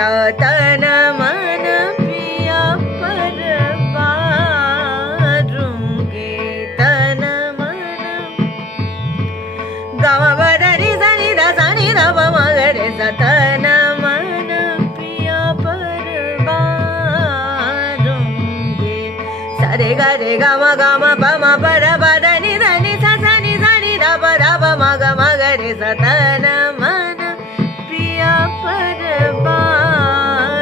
सतन मन पिया पर बारूंगी तन मन गम बदरी सनि द सनि द मगरे सतन मन पिया पर बारूंगी सरे गरे गम गम पम पर बदनि धनि सनि सनि द प मग मगरे सतन मन पिया पर बारूंगे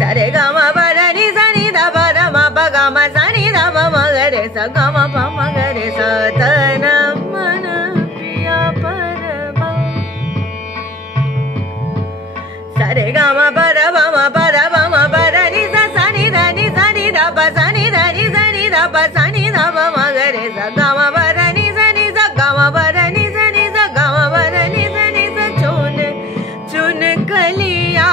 सरे गम बदनि सनि द प म प ग म सनि द प मगरे स ग म प मगरे सतन मन पिया पर सरे ग म प र ब म प र ब म प र नि स सनि ध नि सनि द प सनि ध नि सनि द प सनि द प मगरे स ग म प र नि सनि स ग म प र नि सनि स ग म प र नि सनि स चुन चुन कलिया